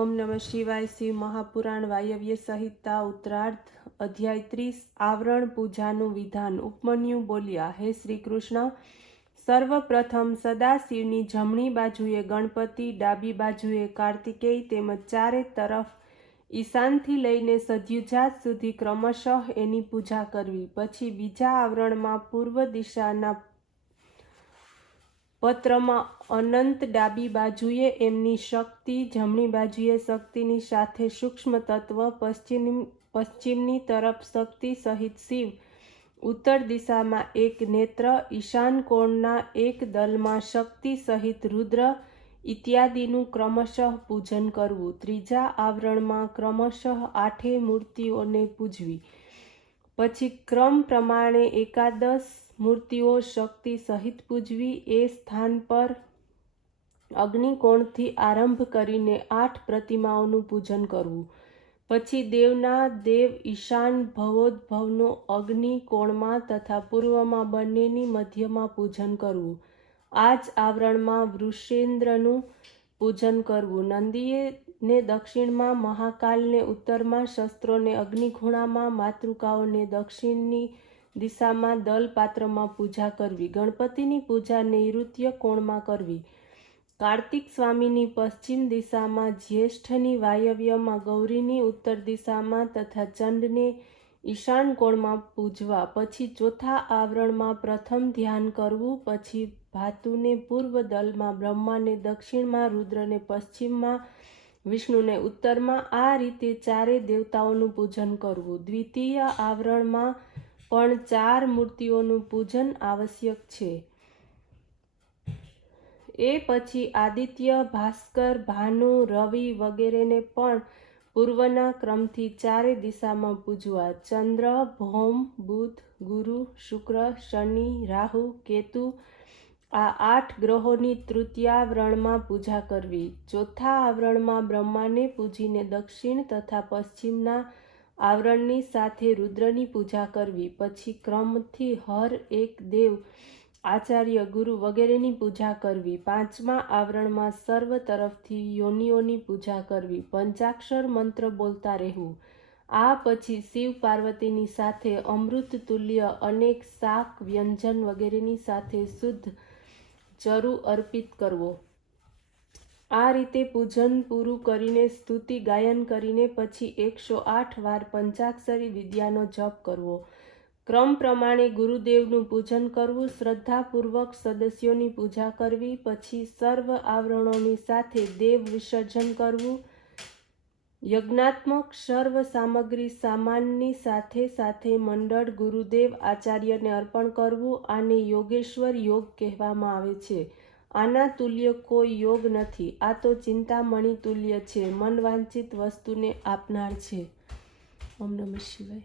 ओम नमः शिवाय। शिव महापुराण वायव्य संहिता उत्तरार्ध अध्याय 30 आवरण पूजानु विधान। उपमन्यु बोल्या, हे श्री कृष्ण, सर्वप्रथम सदाशिवनी जमणी बाजुए गणपति, डाबी बाजुए कार्तिकेय તેમજ ચારે તરફ ઈશાનથી લઈને સદ્યુજાત સુધી ક્રમશઃ એની પૂજા કરવી। પછી બીજા આવરણમાં પૂર્વ દિશાના પત્રમાં અનંત, ડાબી બાજુએ એમની શક્તિ, જમણી બાજુએ શક્તિની સાથે સૂક્ષ્મ તત્વ, પશ્ચિમની તરફ શક્તિ સહિત શિવ, ઉત્તર દિશામાં એક નેત્ર, ઈશાન કોણના એક દલમાં શક્તિ સહિત રુદ્ર ઇત્યાદિનું ક્રમશઃ પૂજન કરવું। ત્રીજા આવરણમાં ક્રમશઃ 8 મૂર્તિઓને પૂજવી। પછી ક્રમ પ્રમાણે એકાદશ મૂર્તિઓ શક્તિ સહિત પૂજવી। એ સ્થાન પર અગ્નિકોણથી આરંભ કરીને 8 પ્રતિમાઓનું પૂજન કરવું। પછી દેવના દેવ ઈશાન ભવોદ્ભવનો અગ્નિ કોણમાં તથા પૂર્વમાં બંનેની મધ્યમાં પૂજન કરવું। આ જ આવરણમાં વૃષેન્દ્રનું પૂજન કરવું। નંદીને દક્ષિણમાં, મહાકાલને ઉત્તરમાં, શસ્ત્રોને અગ્નિખૂણામાં, માતૃકાઓને દક્ષિણની દિશામાં દલપાત્રમાં પૂજા કરવી। ગણપતિની પૂજા નૈઋત્ય કોણમાં કરવી। કાર્તિક સ્વામીની પશ્ચિમ દિશામાં, જ્યેષ્ઠની વાયવ્યમાં, ગૌરીની ઉત્તર દિશામાં તથા ચંડને ઈશાન કોણમાં પૂજવા। પછી ચોથા આવરણમાં પ્રથમ ધ્યાન કરવું। પછી ભાતુને પૂર્વ દલમાં, બ્રહ્માને દક્ષિણમાં, રુદ્રને પશ્ચિમમાં, વિષ્ણુને ઉત્તરમાં, આ રીતે ચારે દેવતાઓનું પૂજન કરવું। દ્વિતીય આવરણમાં પણ 4 મૂર્તિઓનું પૂજન આવશ્યક છે। એ પછી આદિત્ય, ભાસ્કર, ભાનુ, રવિ વગેરેને પણ પૂર્વના ક્રમથી ચારે દિશામાં પૂજવા। ચંદ્ર, ભૌમ, બુધ, ગુરુ, શુક્ર, શનિ, રાહુ, કેતુ આ 8 ગ્રહોની તૃતીયાવરણમાં પૂજા કરવી। ચોથા આવરણમાં બ્રહ્માને પૂજીને દક્ષિણ તથા પશ્ચિમના આવરણની સાથે રુદ્રની પૂજા કરવી। પછી ક્રમથી હર, એક દેવ, આચાર્ય, ગુરુ વગેરેની પૂજા કરવી। પાંચમા આવરણમાં સર્વ તરફથી યોનિઓની પૂજા કરવી। પંચાક્ષર મંત્ર બોલતા રહેવું। આ પછી શિવ પાર્વતીની સાથે અમૃત તુલ્ય અનેક શાક, વ્યંજન વગેરેની સાથે શુદ્ધ ચરુ અર્પિત કરવો। આ રીતે પૂજન પૂરું કરીને સ્તુતિ ગાયન કરીને પછી 108 વાર પંચાક્ષરી વિદ્યાનો જપ કરવો। ક્રમ પ્રમાણે ગુરુદેવનું પૂજન કરવું। શ્રદ્ધાપૂર્વક સદસ્યોની પૂજા કરવી। પછી સર્વ આવરણોની સાથે દેવ વિસર્જન કરવું। યજ્ઞાત્મક સર્વ સામગ્રી સામાનની સાથે સાથે મંડળ, ગુરુદેવ, આચાર્યને અર્પણ કરવું। આને યોગેશ્વર યોગ કહેવામાં આવે છે। આના તુલ્ય કોઈ યોગ નથી। આ તો ચિંતામણી તુલ્ય છે, મનવાંચિત વસ્તુને આપનાર છે। ઓમ નમઃ શિવાય।